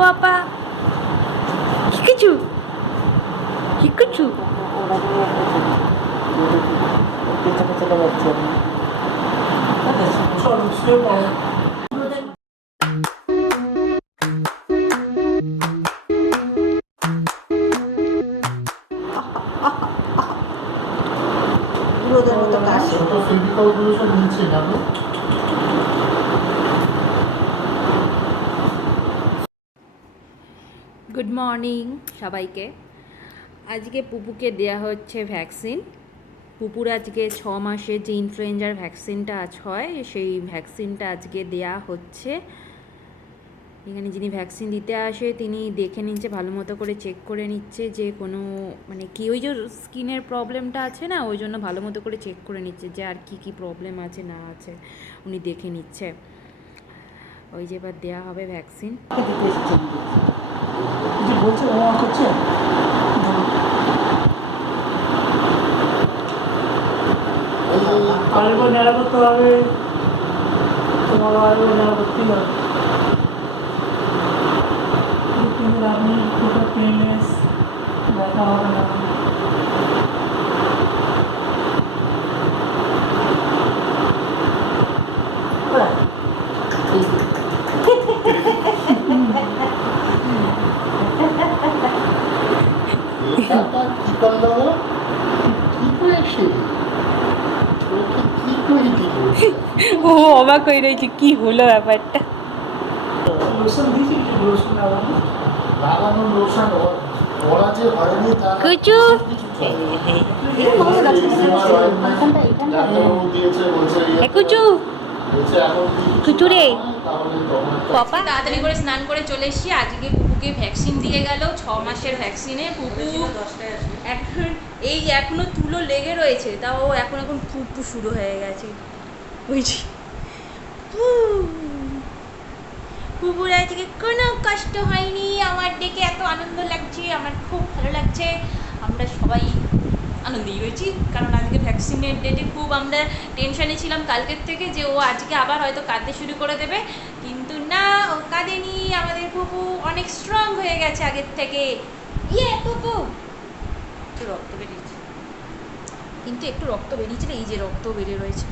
পাপা কিছু কিছু রোদের মতো কাশি। গুড মর্নিং সবাইকে। আজকে পুপুকে দেয়া হচ্ছে ভ্যাকসিন। পুপুর আজকে 6 মাসের যে ইনফ্লুয়েঞ্জার ভ্যাকসিনটা হয় সেই ভ্যাকসিনটা আজকে দেয়া হচ্ছে। এখানে যিনি ভ্যাকসিন দিতে আসে তিনি দেখে নিচ্ছে, ভালো মতো করে চেক করে নিচ্ছে যে কোনো মানে কি ওই যে স্কিনের প্রবলেমটা আছে না, ওই জন্য ভালো মতো করে চেক করে নিচ্ছে যে আর কি কি প্রবলেম আছে না আছে উনি দেখে নিচ্ছে। ওই যে এবার দেওয়া হবে ভ্যাকসিন। বলছে ও করছে আলবো নেড়া করতে হবে, তোমার আলবো নেড়া করতেই হবে। কিন্তু আপনি পুরো পেনলেস, ব্যথা হবে না। ও অবাক হয়ে রয়েছে কি হলো ব্যাপারটা। লোশন দিয়েছি, লোশন লাগানো লোশন ওরা যে হয়নি তার কুচু কুচু কুচু রে পাপা তাড়াতাড়ি করে স্নান করে চলে এসেছি। আজকে পুপুকে ভ্যাকসিন দিয়ে গেল 6 মাসের ভ্যাকসিনে। পুপু এখন এই এখনো তুলো লেগে রয়েছে, তাও এখন পুপু শুরু হয়ে গেছে বুঝছি। পুপুর আজকে কোনো কষ্ট হয়নি, আমার দেখে এত আনন্দ লাগছে, আমার খুব ভালো লাগছে। আমরা সবাই আনন্দেই রয়েছি, কারণ আজকে ভ্যাকসিনের ডেটে খুব আমরা টেনশানে ছিলাম কালকের থেকে যে ও আজকে আবার হয়তো কাঁদতে শুরু করে দেবে, কিন্তু না, ও কাঁদেনি। আমাদের পুপু অনেক স্ট্রং হয়ে গেছে আগের থেকে। পুপু একটু রক্ত বেরিয়েছে, কিন্তু একটু রক্ত বেরিয়েছিল, এই যে রক্ত বেরিয়ে রয়েছে।